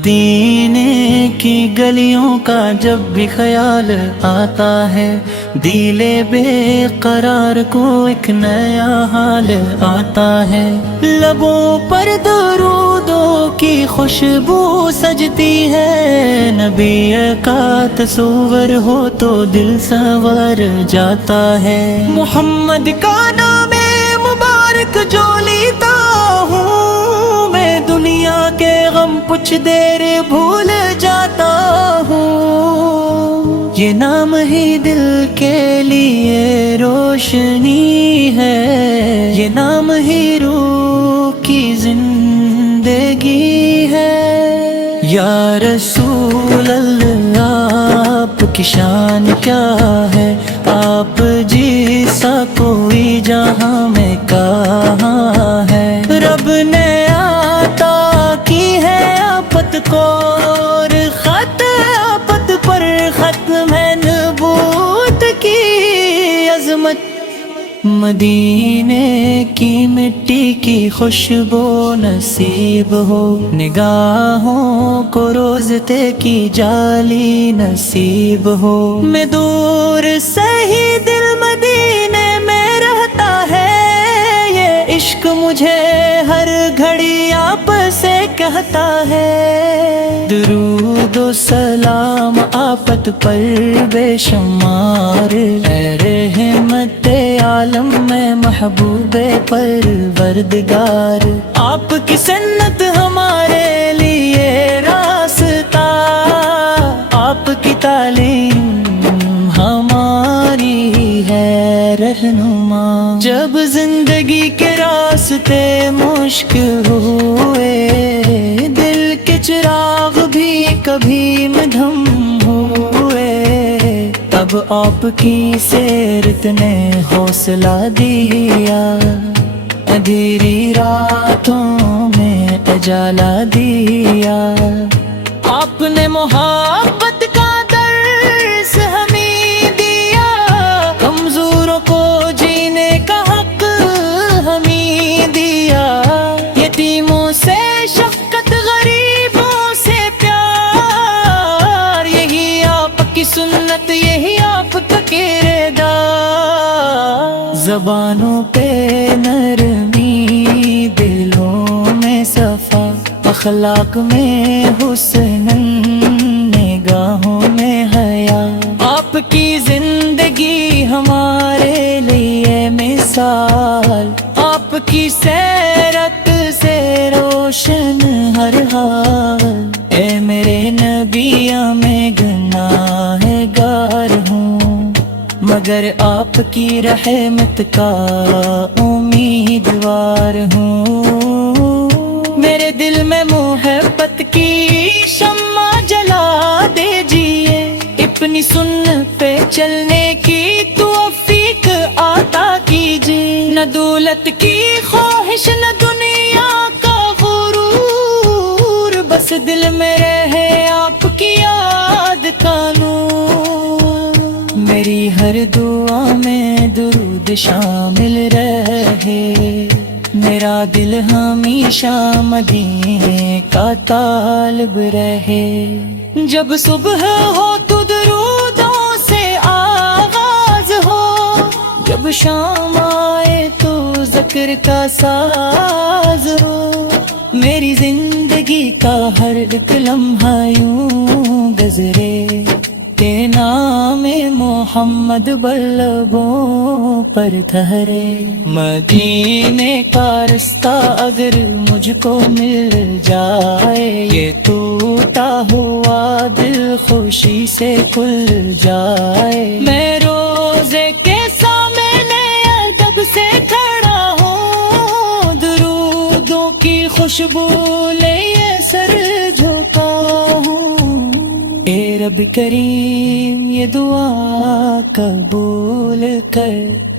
مدینے کی گلیوں کا جب بھی خیال آتا ہے، دل بے قرار کو ایک نیا حال آتا ہے۔ لبوں پر درودوں کی خوشبو سجتی ہے، نبی کا تصور ہو تو دل سنور جاتا ہے۔ محمد کا نام مبارک جو لیتا ہوں، میں دنیا کے غم کچھ دیر بھول جاتا ہوں۔ یہ نام ہی دل کے لیے روشنی ہے، یہ نام ہی روح کی زندگی ہے۔ یا رسول اللہ آپ کی شان کیا ہے، آپ جیسا کوئی جہاں میں کہاں ہے۔ رب نے عطا کی ہے آفت کو اور خط آفت پر ختم ہے نبوت کی عظمت۔ مدینے کی مٹی کی خوشبو نصیب ہو، نگاہوں کو روزتے کی جالی نصیب ہو۔ میں دور سے ہی دل مدینے میں رہتا ہے، یہ عشق مجھے ہر گھڑی آپ سے کہتا ہے۔ درود و سلام آفت پر بے شمار، اے رحمت عالم میں محبوب پروردگار۔ آپ کی سنت ہمارے لیے راستہ، آپ کی تعلیم ہماری ہے رہنما۔ جب زندگی کے راستے مشکل ہوئے، دل کے چراغ بھی کبھی مدھم ہوئے، تب آپ کی سیرت نے حوصلہ دیا، اندھیری راتوں میں اجالا دیا۔ آپ نے محبت کا درس ہمیں دیا، کمزوروں کو جینے کا حق ہمیں دیا۔ یتیموں سے شفقت، غریبوں سے پیار، یہی آپ کی سنت، یہی آپ کا کردار۔ زبانوں پہ نرمی، دلوں میں صفا، اخلاق میں حسن، نگاہوں میں حیا۔ آپ کی زندگی ہمارے لیے مثال، آپ کی سیرت سے روشن ہر حال۔ اے میرے نبی میں گناہ گار ہوں، مگر آپ کی رحمت کا امیدوار ہوں۔ میرے دل میں محبت کی شمع جلا دیجئے، اپنی سنت پہ چلنے کی توفیق عطا کیجئے۔ نہ دولت کی خواہش، نہ دنیا کا غرور، بس دل میں رہے آپ کی یاد کا نور۔ میری ہر دعا میں درود شامل رہے، میرا دل ہمیشہ مدینے کا طالب رہے۔ جب صبح ہو تو درودوں سے آغاز ہو، جب شام آئے تو ذکر کا ساز ہو۔ میری زندگی کا ہر ایک لمحہ یوں گزرے، تیرے نام محمد بلبوں پر ٹھہرے۔ مدینے کا رستہ اگر مجھ کو مل جائے، یہ ٹوٹا ہوا دل خوشی سے کھل جائے۔ میں روزے کے سامنے ادب سے کھڑا ہوں، درودوں کی خوشبو لے سر جھکا ہوں۔ اے رب کریم یہ دعا قبول کر،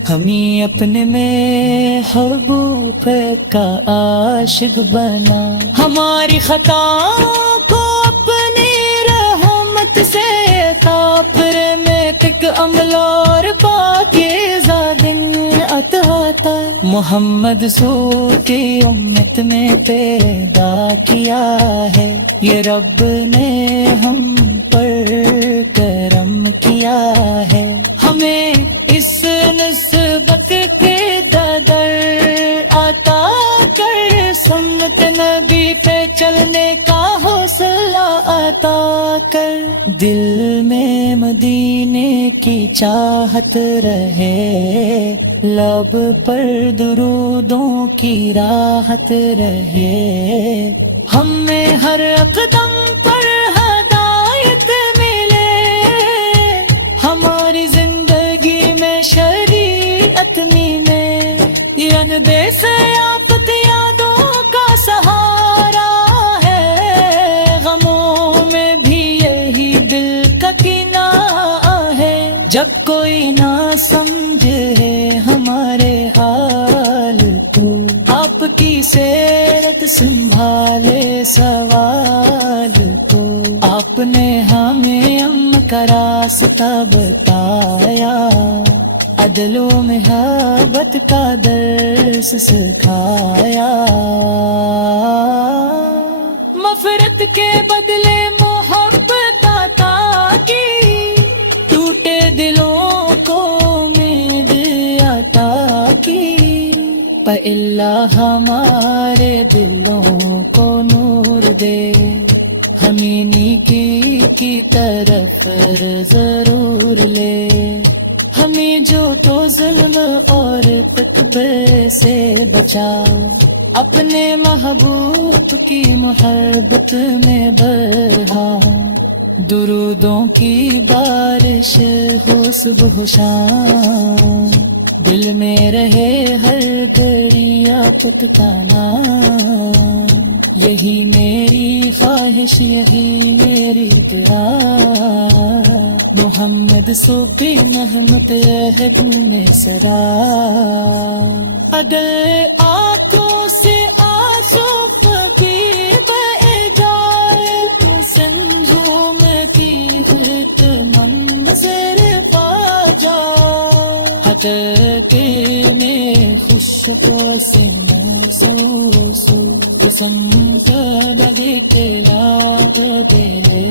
ہمیں اپنے محبوب کا عاشق بنا۔ ہماری خطاؤں کو اپنی رحمت سے کافر میں تک عمل اور پاکیزہ دن عطا۔ محمد سو کی امت میں پیدا کیا ہے، یہ رب نے ہم پر کرم کیا ہے، ہمیں اس نسبت کے در عطا کر، سنت نبی پہ چلنے کا حوصلہ عطا کر، دل میں مدینے کی چاہت رہے، لب پر درودوں کی راحت رہے، ہمیں ہر اقدم پر ہدایت ملے، ہماری زندگی میں شریعت ملے، یہ اندیس آفت یادوں کا سہارا ہے، غموں میں بھی یہی دل کا کنارہ ہے، جب کوئی نہ سمجھے ہمارے حال کو، آپ کی سیرت سنبھالے سوال کو، آپ نے ہمیں کا راستہ بتایا، عدل و محبت کا درس سکھایا، مغفرت کے بدلے محبت عطا کی، ٹوٹے دلوں کو امید عطا کی، اللہ ہمارے دلوں کو نور دے، ہمیں نیکی کی طرف ضرور لے، ہمیں جو تو ظلم اور تکبر سے بچا، اپنے محبوب کی محبت میں بڑھا، درودوں کی بارش ہو صبح شام، دل میں رہے ہر گھڑی آپ کا نام، یہی میری خواہش یہی میری دعا، محمد صوفی نحمت عہد میں سرا، عدل آنکھوں سے آنسو کی بہ جائے، سنجھوں میں تیغت منظر پا جا، حتیٰ میں خوشبو سے محسوس قسم بدی تلا بدلے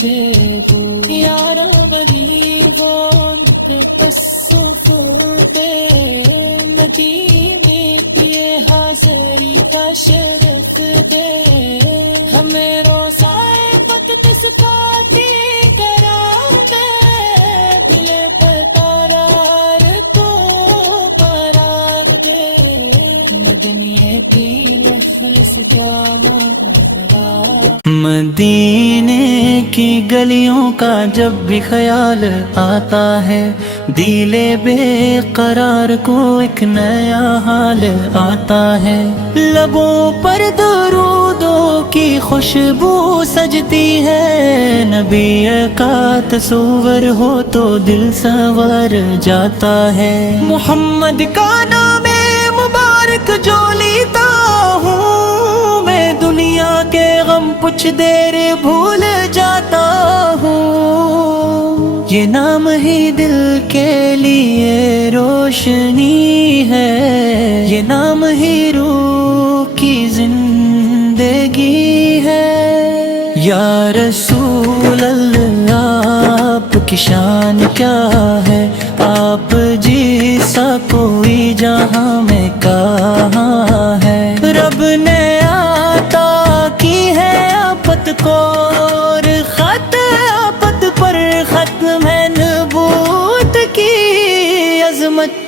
بےگو، یارا بری وانت تصف بے مدینے کی حاضری کا شرف دے، ہمیں روزائے وقت سکھاتی کرا دے، دل پر قرار تو قرار دے، مدنیے کی لحظ کیا مہرا، مدینے کی گلیوں کا جب بھی خیال آتا ہے، دل بے قرار کو ایک نیا حال آتا ہے، لبوں پر درودوں کی خوشبو سجتی ہے، نبی کا تصور ہو تو دل سنور جاتا ہے، محمد کا نام مبارک جو لیتا ہوں میں، دنیا کے غم کچھ دیر بھول جاتا ہوں، یہ نام ہی دل کے لیے روشنی ہے، یہ نام ہی روح کی زندگی ہے، یا رسول اللہ آپ کی شان کیا ہے، آپ جیسا کوئی جہاں میں کہاں ہے، رب نے عطا کی ہے آفت کو اور خط آفت پر ختم ہے نبوت کی عظمت،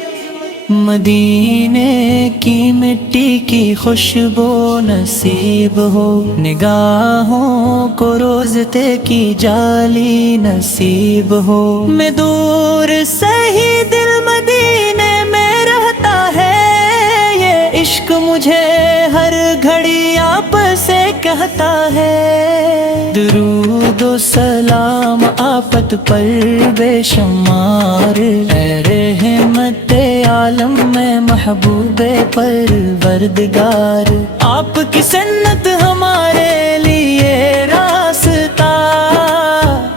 مدینے کی مٹی کی خوشبو نصیب ہو، نگاہوں کو روزتے کی جالی نصیب ہو، میں دور سے ہی دل مدینے میں رہتا ہے، یہ عشق مجھے ہر گھڑی آپ سے کہتا ہے، درود و سلام آفت پر بے شمار، اے رحمت عالم میں محبوب پروردگار، آپ کی سنت ہمارے لیے راستہ،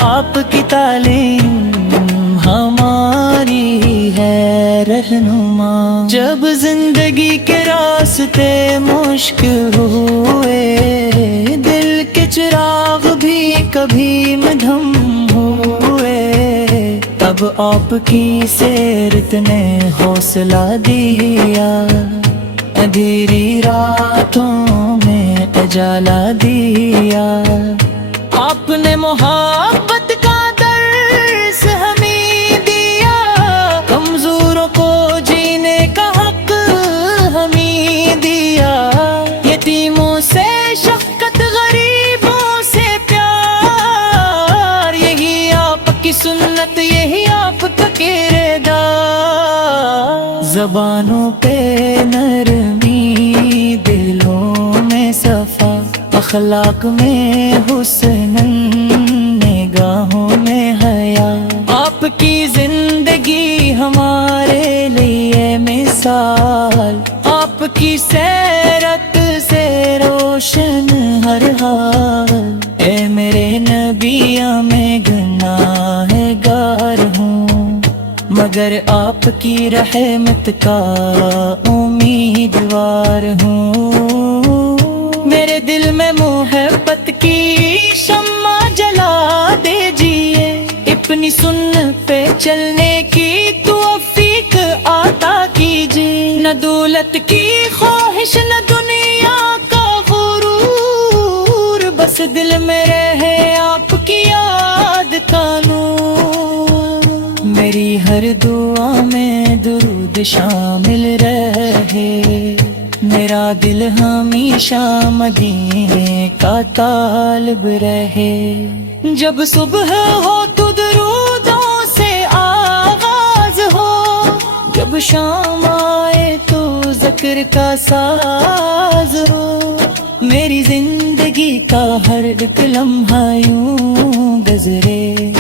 آپ کی تعلیم ہماری ہے رہنما، جب زندگی راستے مشکل ہوئے، دل کے چراغ بھی کبھی مدھم ہوئے، تب آپ کی سیرت نے حوصلہ دیا، اندھیری راتوں میں اجالا دیا۔ آپ نے محبت کا درس ہمیں دیا، کمزوروں کو جینے کا حق ہمیں دیا، یتیموں سے شفقت، غریبوں سے پیار، یہی آپ کی سنت، یہی آپ کا کردار۔ زبانوں پہ نرمی، دلوں میں صفا، اخلاق میں حسن، نگاہوں میں حیا، آپ کی زندگی ہمارے لیے مثال، آپ کی سیرت سے روشن ہر حال۔ اے میرے نبی میں گناہ گار ہوں، مگر آپ کی رحمت کا امیدوار ہوں۔ میرے دل میں محبت کی شمع جلا دیجیے، اپنی سنت پہ چلنے کی توفیق عطا کیجیے، نہ دولت کی خواہش، نہ دنیا کا غرور، بس دل میں رہے آپ کی یاد کا نور۔ میری ہر دعا میں درود شامل رہے، میرا دل ہمیشہ مدینے کا طالب رہے۔ جب صبح ہو تو درودوں سے آغاز ہو، جب شام آئے تو ذکر کا ساز ہو، میری زندگی کا ہر ایک لمحہ یوں گزرے،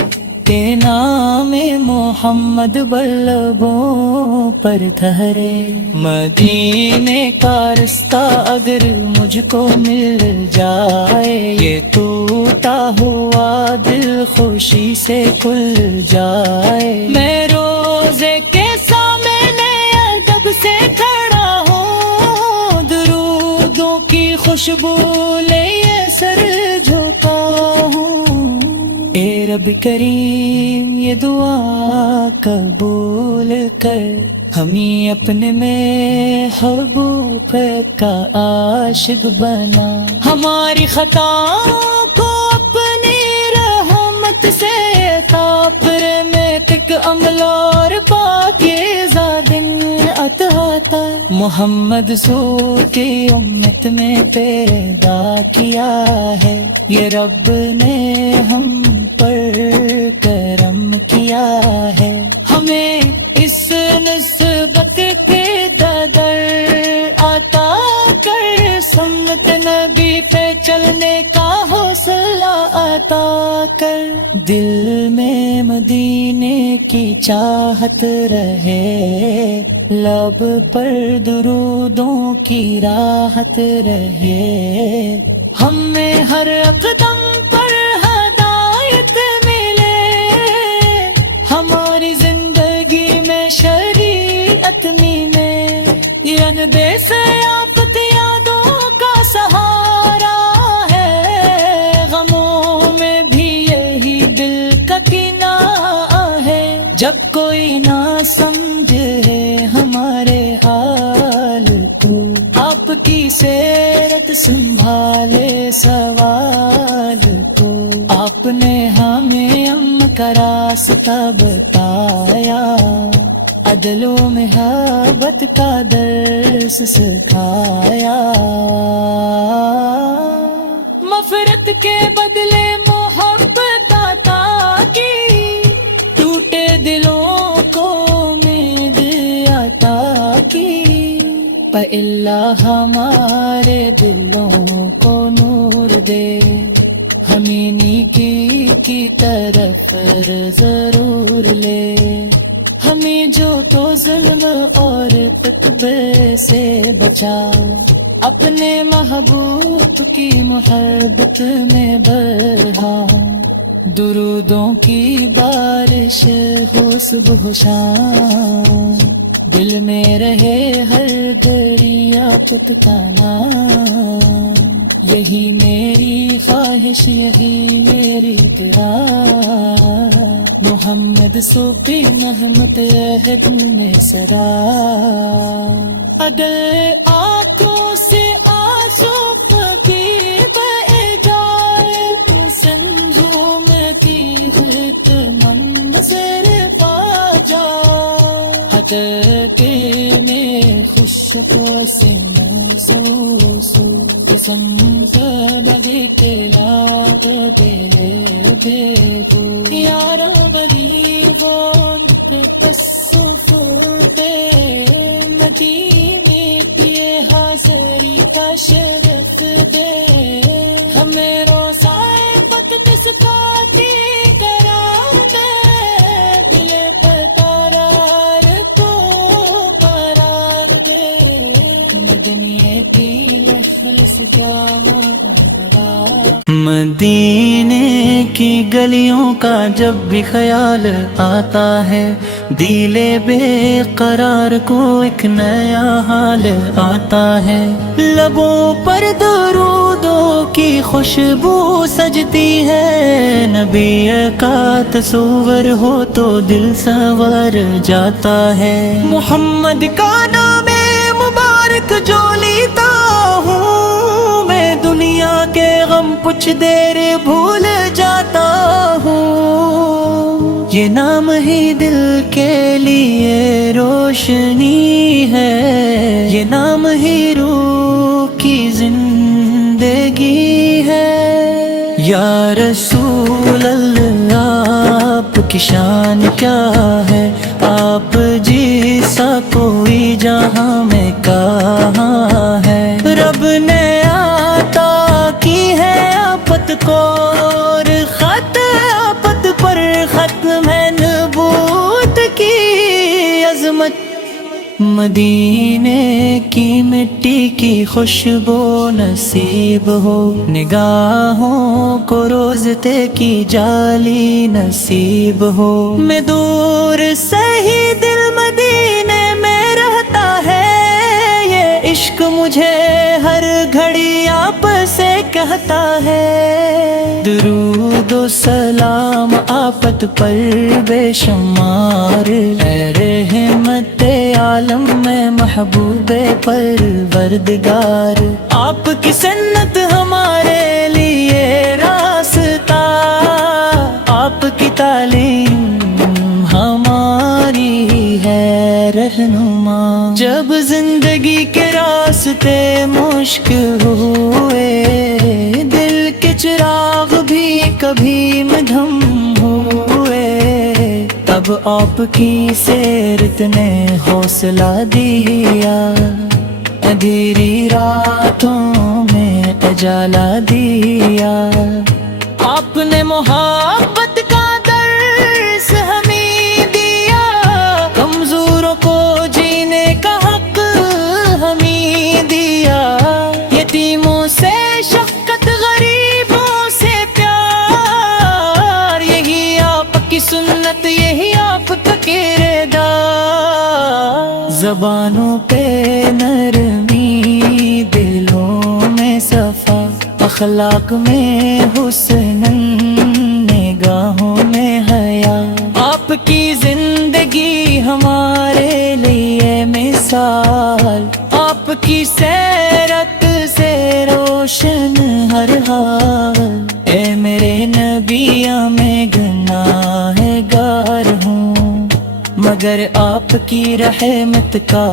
تیرے نام محمد بلبوں پر ٹھہرے۔ مدینے کا رستہ اگر مجھ کو مل جائے، یہ ٹوٹا ہوا دل خوشی سے کھل جائے، میں روزے کے سامنے ادب سے کھڑا ہوں، درودوں کی خوشبو لے سر جھکا ہوں۔ اے رب کریم یہ دعا قبول کر، ہمیں اپنے محبوب کا عاشق بنا، ہماری خطاؤں کو اپنی رحمت سے کافر میں تک عمل اور پاکیزہ دن عطا، محمد سو کی امت میں پیدا کیا ہے، یہ رب نے ہم پر کرم کیا ہے، ہمیں اس نسبت کے در عطا کر، سنت نبی پہ چلنے کا حوصلہ عطا کر، دل میں مدینے کی چاہت رہے، لب پر درودوں کی راحت رہے، ہمیں ہر قدم پر ہدایت ملے، ہماری زندگی میں شریعت ملے، یہ اندیس آفت یادوں کا سہارا ہے، غموں میں بھی یہی دل کا کنارہ ہے، جب کوئی نہ سمجھے ہمارے حال کو، آپ کی سیرت سنبھالے سوال کو، آپ نے ہمیں کا راستہ بتایا، عدل و محبت کا درس سکھایا، مغفرت کے بدلے محبت عطا کی، ٹوٹے دلوں کو امید عطا کی، پہ اللہ ہمارے دلوں کو نور دے، ہمیں نیکی کی طرف ضرور لے، ہمیں جھوٹ و ظلم اور فتوے سے بچا، اپنے محبوب کی محبت میں بڑھا، درودوں کی بارش ہو صبح و شام، دل میں رہے ہر گھڑی آفت کا نام، یہی میری خواہش یہی میری دعا، محمد صوفی نحمت ہے دل میں سرا۔ اگر آنکھوں سے آنسو کبھی بہہ جائے تو سمجھو میں تیغت منظر پا جا، حدقے میں خوشبو سے محسوس سمت بدی تلاغ دے دو یارا بلی بوند تصف دے مدینے پیے حاضری کا شرف دے، ہمیں روزائے پتس کاتی کرا دے، دل قرار تو قرار دے، مدنی کی لحل سے کیا مغرا۔ مدینے کی گلیوں کا جب بھی خیال آتا ہے، دل بے قرار کو ایک نیا حال آتا ہے، لبوں پر درودوں کی خوشبو سجتی ہے، نبی کا تصور ہو تو دل سنور جاتا ہے، محمد کا نام مبارک جو لیتا ہوں میں، دنیا کے غم کچھ دیر بھول جاتا ہوں، یہ نام ہی دل کے لیے روشنی ہے، یہ نام ہی روح کی زندگی ہے، یا رسول اللہ آپ کی شان کیا ہے، آپ جیسا کوئی جہاں میں کہاں ہے، رب نے عطا کی ہے آفت کو اور خط آفت پر ختم ہے نبوت کی عظمت، مدینے کی مٹی کی خوشبو نصیب ہو، نگاہوں کو روزتے کی جالی نصیب ہو، میں دور سے ہی دل مدینے میں رہتا ہے، یہ عشق مجھے ہر گھڑی آپ سے کہتا ہے، درود و سلام آفت پر بے شمار، اے رحمت عالم میں محبوب پروردگار، آپ کی سنت ہمارے لیے راستہ، آپ کی تعلیم ہماری ہے رہنما، جب زندگی کے راستے مشکل ہوئے، دل کے چراغ بھی کبھی مدھم ہوئے، تب آپ کی سیرت نے حوصلہ دیا، اندھیری راتوں میں اجالا دیا، آپ نے محبت کا درس ہمیں دیا، کمزوروں کو جینے کا حق ہمیں دیا، یتیموں سے شفقت غریبوں سے پیار، یہی آپ کی سنت یہی آپ کا کردار، زبانوں پہ نرمی دلوں میں صفا، اخلاق میں حسن نگاہوں میں حیا، آپ کی زندگی ہمارے لیے مثال، آپ کی سیرت سے روشن ہر حال، اے میرے نبی میں گناہ گار ہوں، مگر آپ کی رحمت کا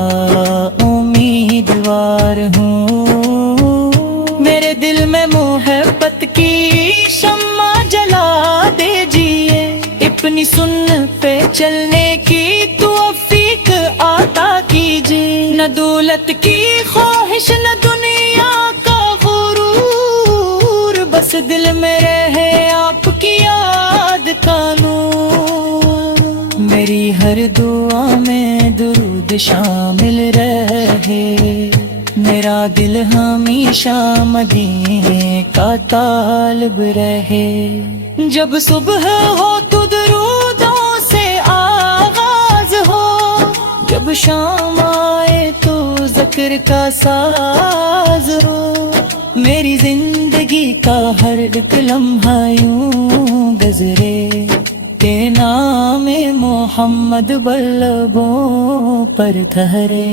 امیدوار ہوں، میرے دل میں محبت کی شمع جلا دیجیے، اپنی سنت پہ چلنے کی توفیق عطا کیجیے، نہ دولت کی خواہش نہ دنیا کا غرور، بس دل میں رہے آپ کی یاد کا نور، میری ہر دعا میں درود شامل رہے، میرا دل ہمیشہ مدینے کا طالب رہے، جب صبح ہو تو درودوں سے آغاز ہو، جب شام آئے تو ذکر کا ساز ہو، میری زندگی کا ہر ایک لمحہ یوں گزرے، تیرے نام محمد بلبوں پر ٹھہرے۔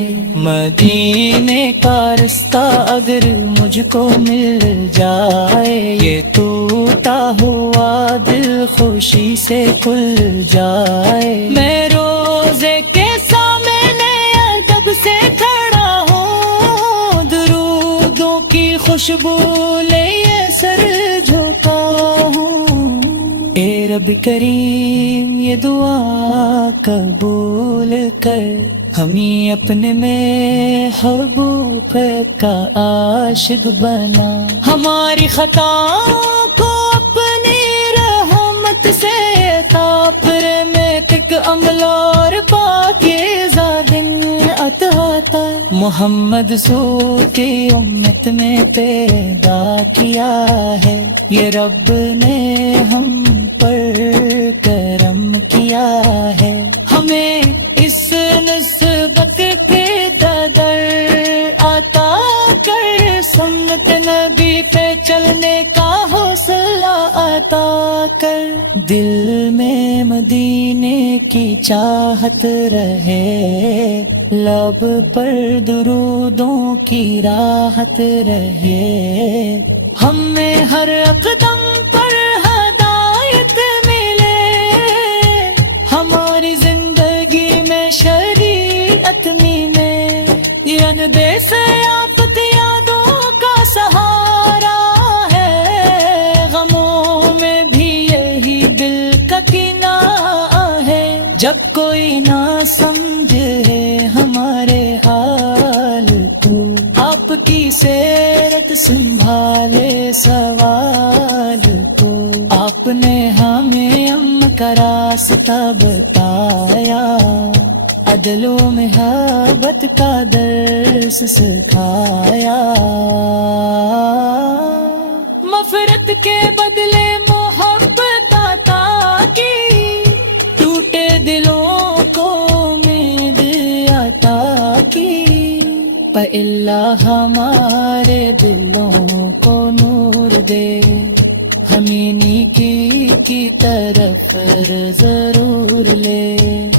مدینے کا رستہ اگر مجھ کو مل جائے، یہ ٹوٹا ہوا دل خوشی سے کھل جائے۔ میں روزے کے سامنے ادب سے کھڑا ہوں، درودوں کی خوشبو لیے سر جھکا ہوں۔ اے رب کریم یہ دعا قبول کر، ہمیں اپنے محبوب کا عاشق بنا، ہماری خطاؤں کو اپنی رحمت سے کافر میں تک عمل اور پاکیزہ دل عطا کر۔ محمد سو کی امت میں پیدا کیا ہے، یہ رب نے ہم پر کرم کیا ہے، ہمیں اس نسبت کے در عطا کر، سنت نبی پہ چلنے کا حوصلہ عطا کر۔ دل میں مدینے کی چاہت رہے، لب پر درودوں کی راحت رہے، ہمیں ہر قدم پر ہدایت ملے، ہماری زندگی میں شریعت ملے، یہ اندیس آفت یادوں کا سہارا ہے، غموں میں بھی یہی دل کا کنارہ ہے، جب کوئی نہ سمجھے ہمارے حال کو، آپ کی سیرت سنبھالے سوال کو، آپ نے ہمیں کا راستہ بتایا، عدل و محبت کا درس سکھایا، مغفرت کے بدلے محبت عطا کی، ٹوٹے دلوں کو امید عطا کی، پر اللہ ہمارے دلوں کو نور دے، ہمیں نیکی کی طرف ضرور لے،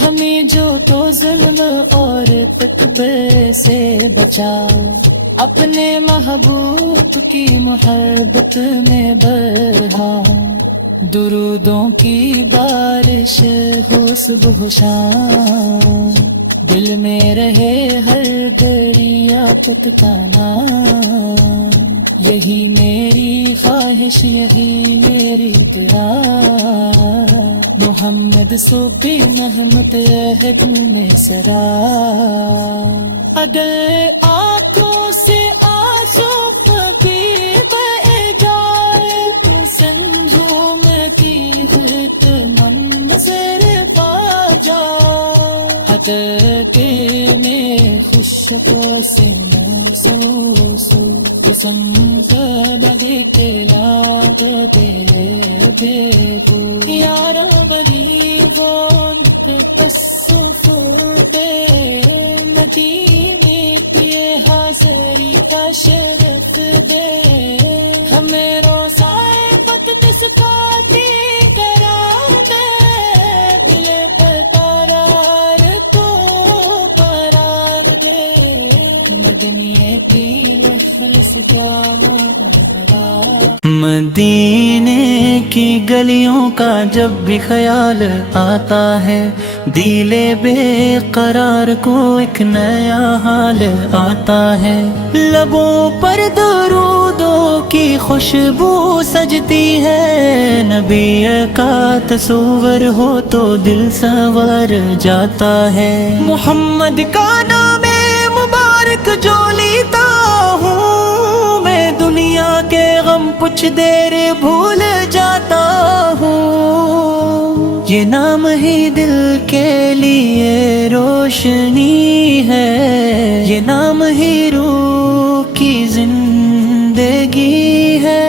ہمیں جو تو ظلم اور تکبر سے بچا، اپنے محبوب کی محبت میں بڑھا، درودوں کی بارش ہو صبح و شام، دل میں رہے ہر گھڑی آفت کا نام، یہی میری خواہش یہی میری دعا، محمد صوفی نحمت عہد میں سرا، اگر آنکھوں سے آنسو کبھی بہ جائے تو سنجھوں میں تیغت منظر پا جا، حتیٰ میں خوشبو سے محسوس قسم کا لگے کے لاد دل بےگو، یا رب غریبوں تصف دے، مدینے کی حاضری کا شرف دے، ہمیں روزائے قدس کا بھی قرار دے، دل پر قرار تو قرار دے، مدنی کی لحظ کیا مغربلا۔ مدینے کی گلیوں کا جب بھی خیال آتا ہے، دل بے قرار کو ایک نیا حال آتا ہے، لبوں پر درودوں کی خوشبو سجتی ہے، نبی کا تصور ہو تو دل سنور جاتا ہے، محمد کا نام مبارک جو لیتا ہوں میں، دنیا کے غم کچھ دیر بھول جاتا ہوں، یہ نام ہی دل کے لیے روشنی ہے، یہ نام ہی روح کی زندگی ہے،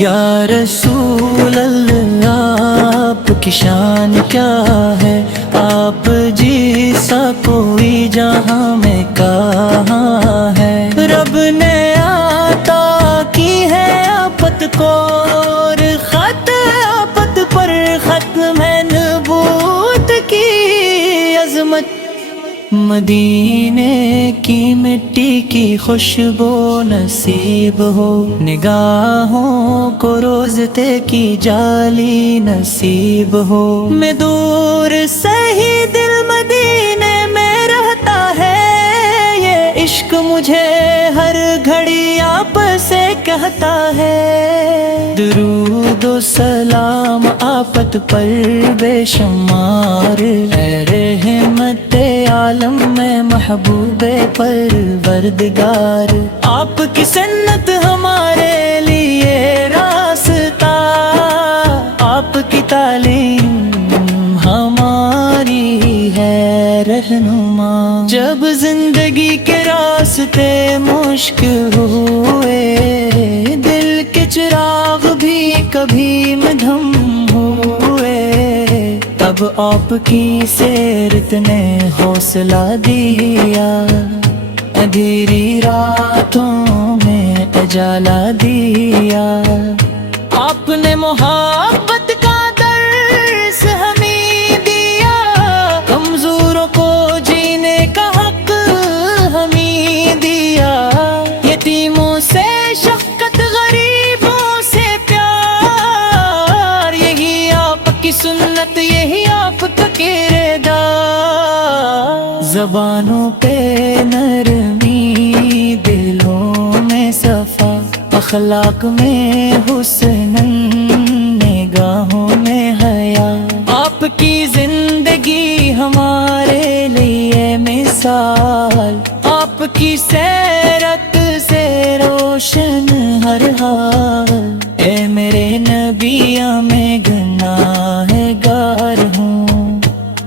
یا رسول اللہ آپ کی شان کیا ہے، آپ جیسا کوئی جہاں میں کہاں ہے۔ رب نے عطا کی ہے آفت کو، اور خط آفت پر ختم ہے نبوت کی عظمت۔ مدینے کی مٹی کی خوشبو نصیب ہو، نگاہوں کو روزتے کی جالی نصیب ہو۔ میں دور سے ہی دل مدینے میں رہتا ہے، یہ عشق مجھے ہر گھڑی آپ سے کہتا ہے۔ درود و سلام آفت پر بے شمار، اے رحمت عالم میں محبوب پروردگار۔ آپ کی سنت ہمارے لیے راستہ، آپ کی تعلیم ہماری ہے رہنما۔ جب زندگی کے راستے مشکل ہوئے، دل کے چراغ بھی کبھی مدھم ہوئے، تب آپ کی سیرت نے حوصلہ دیا، اندھیری راتوں میں اجالا دیا۔ آپ نے محبت کا درس ہمیں دیا، کمزوروں کو جینے کا حق ہمیں دیا۔ یتیموں سے شفقت، غریبوں سے پیار، یہی آپ کی سنت، یہی آپ کا کردار۔ زبانوں پہ نرمی، دلوں میں صفا، اخلاق میں حسن، نگاہوں میں حیا۔ آپ کی زندگی ہمارے لیے مثال، آپ کی سیرت سے روشن ہر حال۔ اے میرے نبی میں گناہ گار ہوں،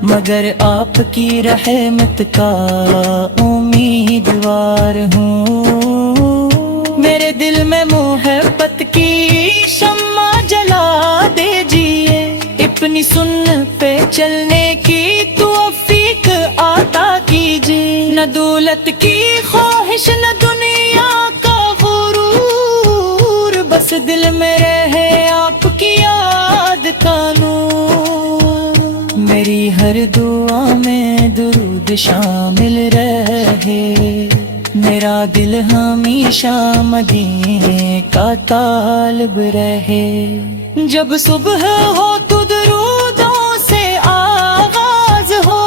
مگر آپ کی رحمت کا امیدوار ہوں۔ میرے دل میں محبت کی شمع جلا دیجیے، اپنی سنت پہ چلنے کی توفیق عطا کیجیے۔ نہ دولت کی خواہش، نہ دنیا کا غرور، بس دل میں رہے آپ کی یاد کا نور۔ میری ہر دعا میں درود شامل رہے، میرا دل ہمیشہ مدینے کا طالب رہے۔ جب صبح ہو تو درودوں سے آغاز ہو،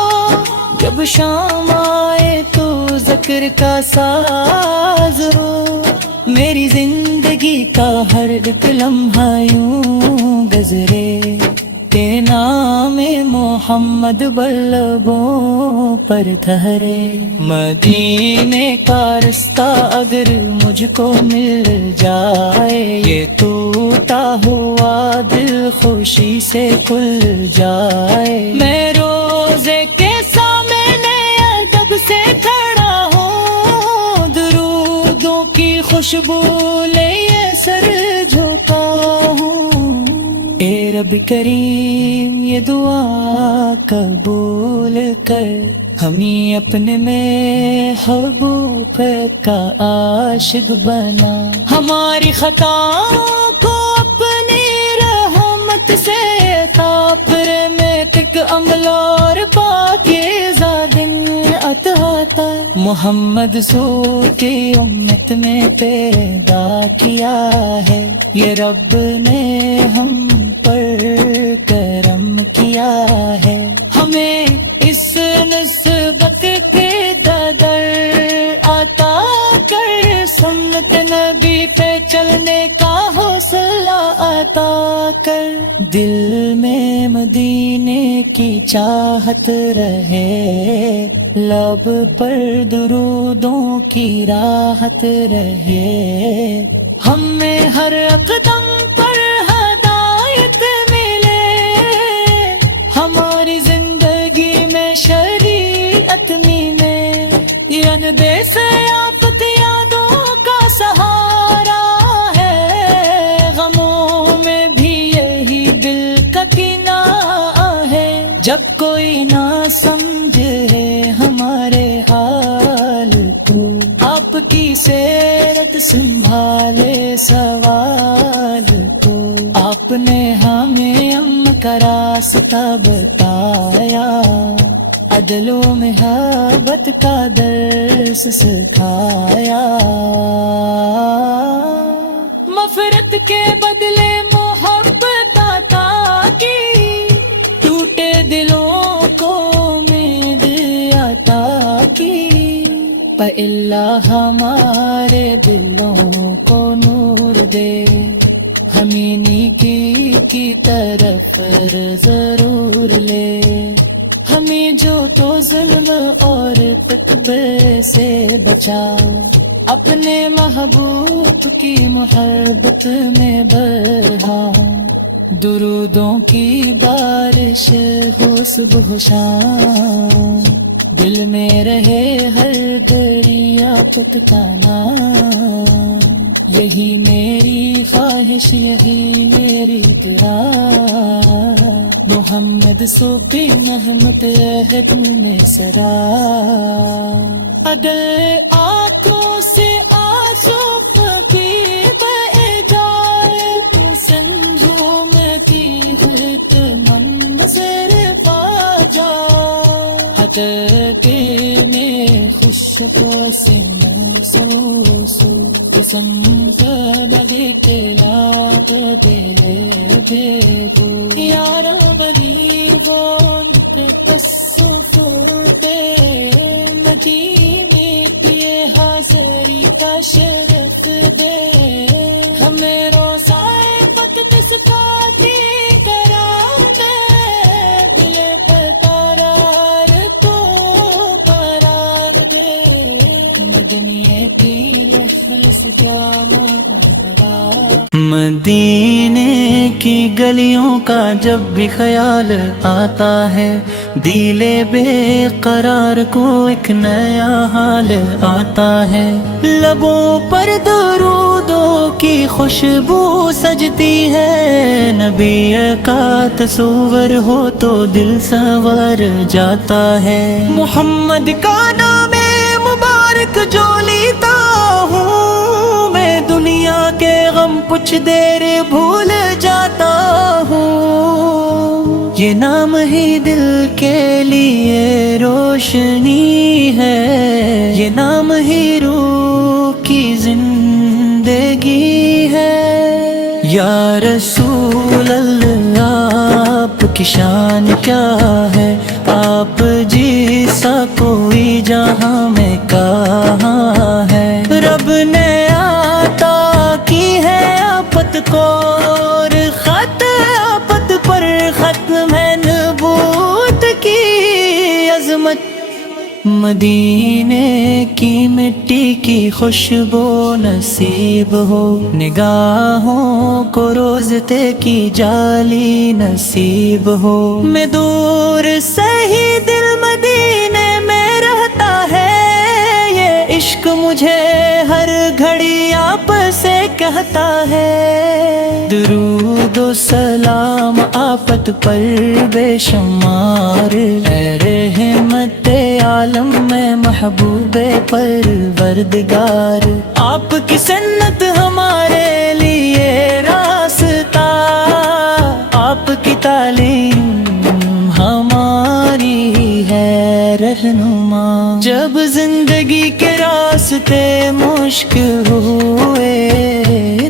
جب شام آئے تو ذکر کا ساز ہو۔ میری زندگی کا ہر ایک لمحہ یوں گزرے، تیرے نام محمد بلبوں پر ٹھہرے۔ مدینے کا رستہ اگر مجھ کو مل جائے، یہ ٹوٹا ہوا دل خوشی سے کھل جائے۔ میں روزے کے سامنے ادب سے کھڑا ہوں، درودوں کی خوشبو لے سر جھکا ہوں۔ اے رب کریم یہ دعا قبول کر، ہمیں اپنے محبوب کا عاشق بنا۔ ہماری خطاؤں کو اپنی رحمت سے کافر میں تک عمل اور پاکیزہ دل عطا۔ محمد سو کی امت میں پیدا کیا ہے، یہ رب نے ہم پر کرم کیا ہے۔ ہمیں اس نسبت کے در عطا کر، سنت نبی پہ چلنے کا حوصلہ عطا کر۔ دل میں مدینے کی چاہت رہے، لب پر درودوں کی راحت رہے۔ ہمیں ہر قدم پر ہدایت ملے، ہماری زندگی میں شریعت ملے۔ یہ اندیس آفت یادوں کا سہارا ہے، غموں میں بھی یہی دل کا کنارہ جب کوئی نہ سمجھے ہمارے حال کو، آپ کی سیرت سنبھالے سوال کو، آپ نے ہمیں کا راستہ بتایا، عدل و محبت کا درس سکھایا، مغفرت کے بدلے محبت عطا کی، ٹوٹے دلوں کو امید عطا کی، اللہ ہمارے دلوں کو نور دے، ہمیں نیکی کی طرف ضرور لے، ہمیں جو تو ظلم اور تکبر سے بچا، اپنے محبوب کی محبت میں بڑھا، درودوں کی بارش ہو صبح شام، دل میں رہے ہر گھڑی آفت کا نام، یہی میری خواہش یہی میری قرار، محمد صوفی نحمت عہد میں سرا، عدل آنکھوں سے آنسو کی بہ جائے، سنجھوں میں تیغت منظر پا جا، حتیٰ میں خوشبو سے محسوس حسن بدی کے لاب دلے بےبو، یار بنی وانت پسفوتے مدینے کی حاضری کا شرف دے، ہمیں روزائے قدس کا دی کرا دے، دل پر قرار تو قرار دے، مدنی کی لحظ کیا محرا، مدینے کی گلیوں کا جب بھی خیال آتا ہے، دل بے قرار کو ایک نیا حال آتا ہے، لبوں پر درودوں کی خوشبو سجتی ہے، نبی کا تصور ہو تو دل سنور جاتا ہے، محمد کا نام مبارک جو لیتا ہوں میں، دنیا کے غم کچھ دیر بھول جاتا ہوں، یہ نام ہی دل کے لیے روشنی ہے، یہ نام ہی روح کی زندگی ہے، یا رسول اللہ آپ کی شان کیا ہے، آپ جیسا کوئی جہاں میں کہاں ہے، رب نے عطا کی ہے آفت کو اور خط آفت پر ختم ہے نبوت کی عظمت، مدینے کی مٹی کی خوشبو نصیب ہو، نگاہوں کو روزتے کی جالی نصیب ہو، میں دور سے ہی دل مدینے میں رہتا ہے، یہ عشق مجھے ہر گھڑی آپ سے کہتا ہے، درود و سلام آفت پر بے شمار، اے رحمت عالم میں محبوب پروردگار، آپ کی سنت ہمارے لیے راستہ، آپ کی تعلیم ہماری ہے رہنما، جب زندگی کے راستے مشکل ہوئے،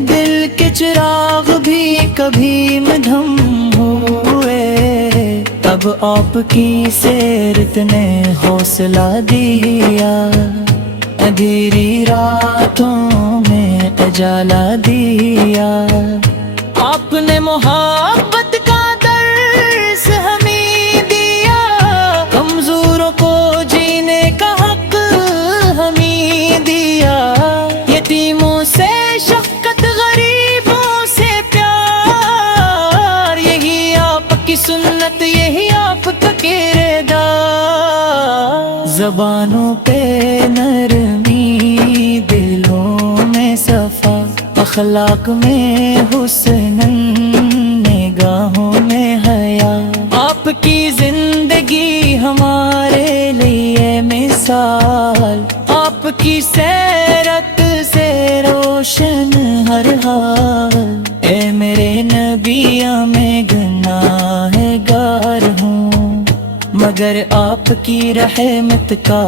دل کے چراغ بھی کبھی مدھم ہوئے، تب آپ کی سیرت نے حوصلہ دیا، اندھیری راتوں میں اجالا دیا، آپ نے محبت کا درس ہمیں دیا، کمزوروں کو جینے کا حق ہمیں دیا، یتیموں سے شفقت غریبوں سے پیار، یہی آپ کی سنت یہی آپ کا کردار، زبانوں پہ نرمی دلوں میں صفا، اخلاق میں حسن نگاہوں میں حیا، آپ کی زندگی کی سیرت سے روشن ہر حال، اے میرے نبی میں گناہ گار ہوں، مگر آپ کی رحمت کا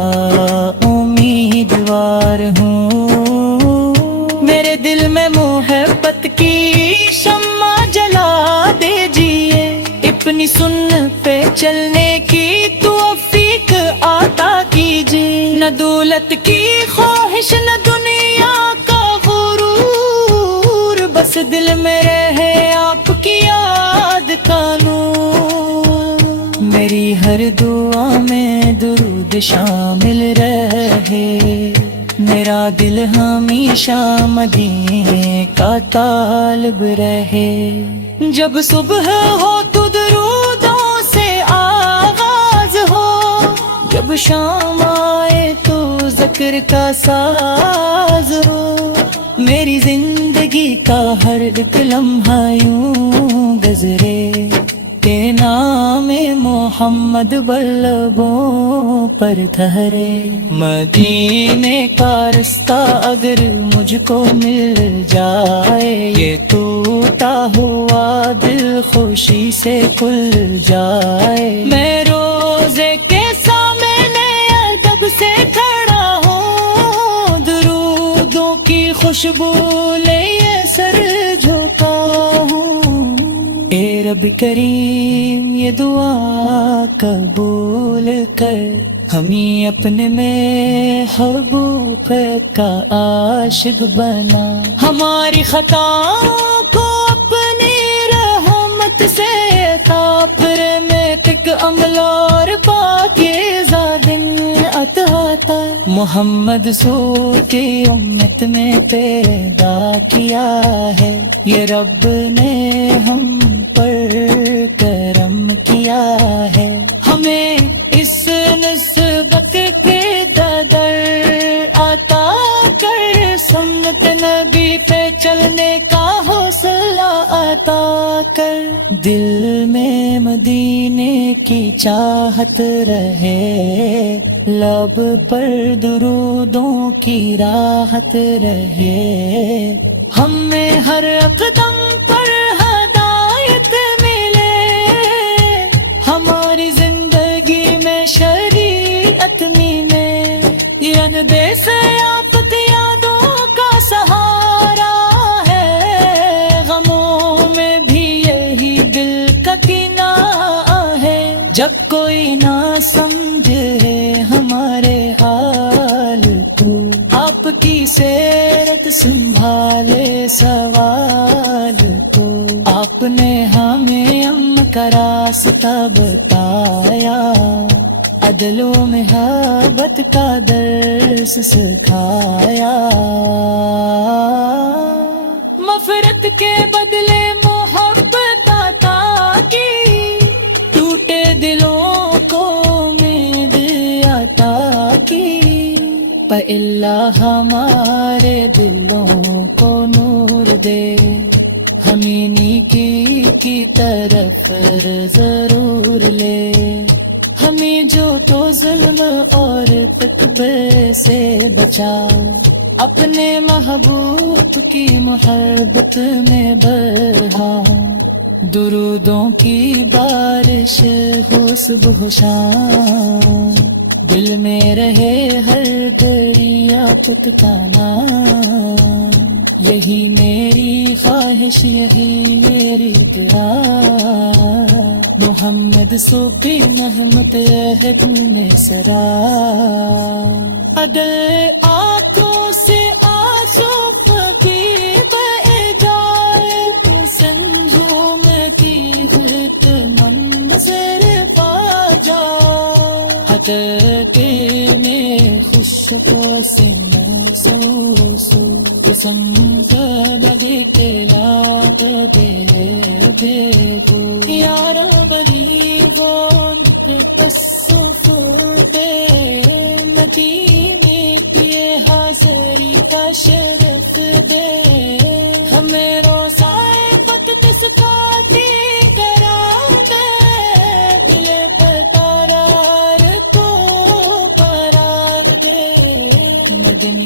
امیدوار ہوں۔ میرے دل میں محبت کی شمع جلا دیجیے، اپنی سنت پہ چلنے کی توفیق عطا کیجیے، نہ دولت کی خواہش نہ دنیا کا غرور، بس دل میں رہے آپ کی یاد کا نور، میری ہر دعا میں درود شامل رہے، میرا دل ہمیشہ مدینے کا طالب رہے، جب صبح ہو تو درودوں سے آغاز ہو، جب شام آئے تو ذکر کا ساز ہو، میری زندگی کا ہر ایک لمحہ یوں گزرے، تیرے نام محمد بلبوں پر ٹھہرے، مدینے کا رستہ اگر مجھ کو مل جائے، یہ ٹوٹا ہوا دل خوشی سے کھل جائے، میں روزے کے سامنے ادب سے کھڑا ہوں، درودوں کی خوشبو لے سر جھکا ہوں، اے رب کریم یہ دعا قبول کر، ہمیں اپنے محبوب کا عاشق بنا، ہماری خطاؤں کو اپنی رحمت سے کافر میں تک عمل اور پاکیزہ دل عطا، محمد سو کی امت میں پیدا کیا ہے، یہ رب نے ہم پر کرم کیا ہے، ہمیں اس نسبت کے در عطا کر، سنت نبی پہ چلنے کا حوصلہ عطا کر، دل میں مدینے کی چاہت رہے، لب پر درودوں کی راحت رہے، ہمیں ہر قدم پر ہدایت ملے، ہماری زندگی میں شریعت ملے، یہ اندیس آفت یادوں کا سہارا ہے، غموں میں بھی یہی دل کا کنارہ ہے، جب کوئی نہ سمجھے ہمارے حال کو، آپ کی سیرت سنبھالے سوال کو، آپ نے ہمیں کا راستہ بتایا، عدل و محبت کا درس سکھایا، مغفرت کے بدلے محبت عطا کی، ٹوٹے دلوں کو امید عطا کی، پہ اللہ ہمارے دلوں کو نور دے، ہمیں نیکی کی طرف ضرور لے، ہمیں جو تو ظلم اور تکبر سے بچا، اپنے محبوب کی محبت میں بڑھا، درودوں کی بارش ہو صبح شام، دل میں رہے ہر گھڑی آپ کا نام، یہی میری خواہش یہی میری قرار، محمد صوفی محمد عہد میں سرا، عدل آنکھوں سے آنسو کبھی بہ جائے، سنجھوں میں تیغت منظر پا جا، حتیٰ میں خوشبو سے محسوس قسم نبی کے لاد دل بھیگو، یار بلی وانت تصف دے، مدینے کی حاضری کا شرف دے، ہمیں روزائے پتس کاتی کرا دے، دل پر قرار تو قرار دے، مدنی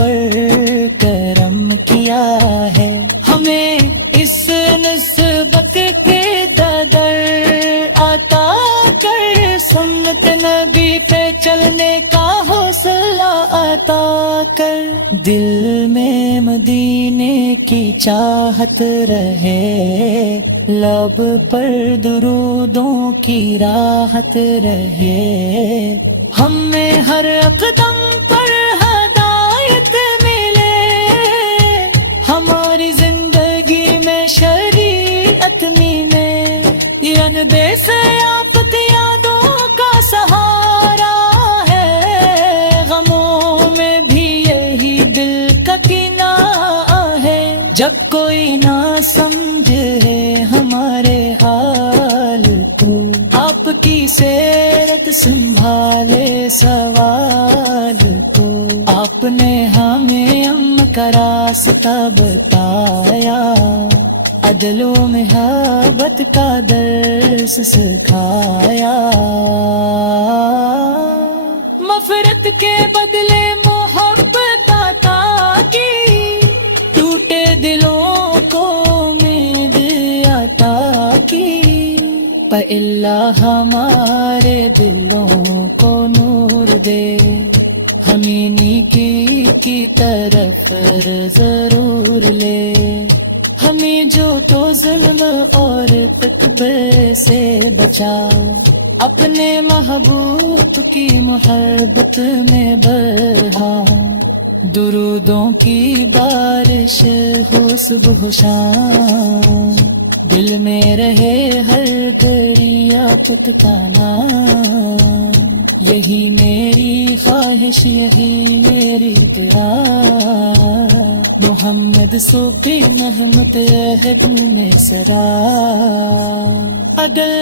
پر کرم کیا ہے، ہمیں اس نسبت کے در عطا کر، سنت نبی پہ چلنے کا حوصلہ عطا کر، دل میں مدینے کی چاہت رہے، لب پر درودوں کی راحت رہے، ہمیں ہر قدم پر ہدایت ملے، ہماری زندگی میں شریعت ملے، اندے سے آفت یادوں کا سہارا ہے، غموں میں بھی یہی دل کا کنارہ ہے، جب کوئی نہ سمجھے ہمارے حال کو، آپ کی سیرت سنبھالے سوال کو، آپ نے ہمیں کا راستہ بتایا، عدل و محبت کا درس سکھایا، مغفرت کے بدلے محبت عطا کی، ٹوٹے دلوں کو امید عطا کی، اللہ ہمارے دلوں کو نور دے، ہمیں نیکی کی طرف ضرور لے، ہمیں جو تو ظلم اور تکبر سے بچا، اپنے محبوب کی محبت میں بڑھا، درودوں کی بارش ہو صبح و شام، دل میں رہے ہر گھڑی آفت کا نام، یہی میری خواہش یہی میری دعا، محمد صوفی نحمت عہد میں سرا، عدل